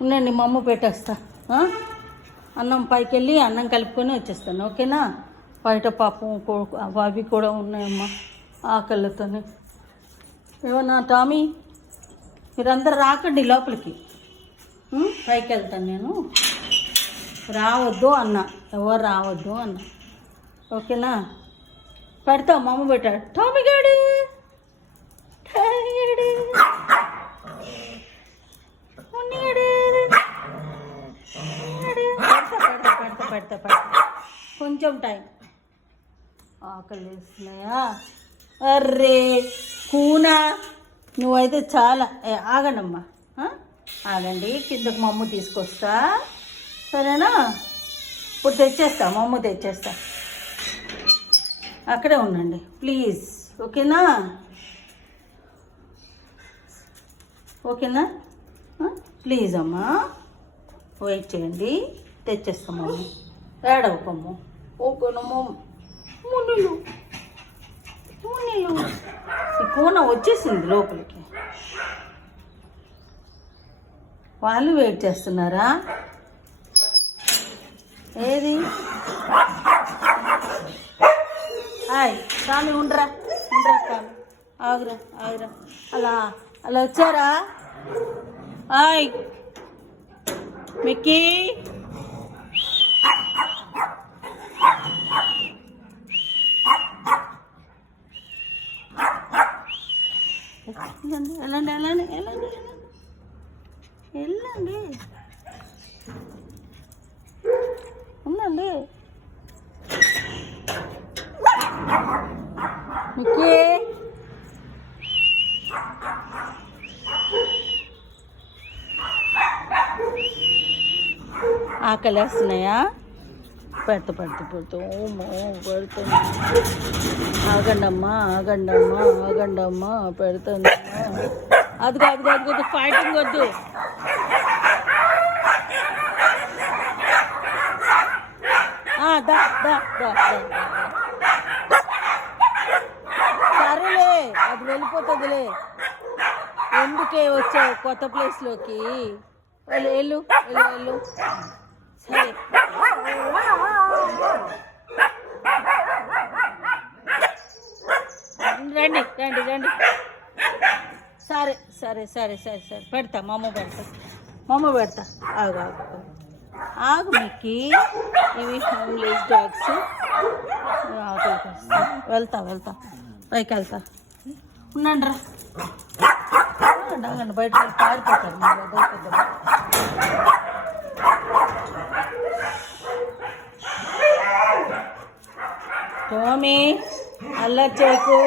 ఉండండి, మా అమ్మ పెట్టేస్తా. అన్నం పైకి వెళ్ళి అన్నం కలుపుకొని వచ్చేస్తాను, ఓకేనా? బయట పాపం అవి కూడా ఉన్నాయమ్మా ఆకలితోనే. ఏమన్నా టామీ, మీరందరూ రాకండి లోపలికి, పైకి వెళ్తాను నేను. రావద్దు అన్న, ఎవరు రావద్దు అన్న, ఓకేనా? పెడతావు, మా అమ్మ పెట్టాడు. టామీ గాడు పెడతా కొంచెం టైం. ఆకలి వేస్తున్నాయా? అర్రే కూనా, నువ్వైతే చాలా. ఆగండమ్మా, ఆగండి, కిందకు మా అమ్మ తీసుకొస్తా, సరేనా? ఇప్పుడు తెచ్చేస్తా, మా అమ్మ తెచ్చేస్తా. అక్కడే ఉండండి ప్లీజ్, ఓకేనా? ఓకేనా? ప్లీజ్ అమ్మా, వెయిట్ చేయండి, తెచ్చేస్తామమ్మ. ఏడవకమ్మ, ఓకేనమ్మా. మునిలు మునిలు, ఈ కూన వచ్చేసింది లోపలికి. వాళ్ళు వెయిట్ చేస్తున్నారా? ఏది? హాయ్ స్వామి, ఉండరా స్వామి, ఆగురా ఆగురా. అలా అలా వచ్చారా? హాయ్ మిక్కీ, వెళ్ళండి వెళ్ళండి వెళ్ళండి వెళ్ళండి, ఉండండి. మిక్కీ, ఆకలి వేస్తున్నాయా? పెడుతూ ఆగండమ్మా ఆగండమ్మా ఆగండమ్మా, పెడుతుందమ్మా. అదిగో అదిగో అదిగో, ఫైటింగ్ వద్దు. దా దా దా, సరేలే, అది వెళ్ళిపోతుందిలే. ఎందుకే వచ్చావు కొత్త ప్లేస్లోకి? వెళ్ళు వెళ్ళు వెళ్ళు వెళ్ళు, సరే. రండి రండి రండి, సరే సరే సరే సరే సరే, పెడతా, మా అమ్మ పెడతా. ఆగు ఆగు ఆగు మిక్కీ, ఇవి హోమ్లెస్ డాగ్స్. వెళ్తా పైకి వెళ్తా, ఉండండి రా. ఆగండి, బయట పారిపోతారు మీరు. టోమీ, అల్లరి చేయకు.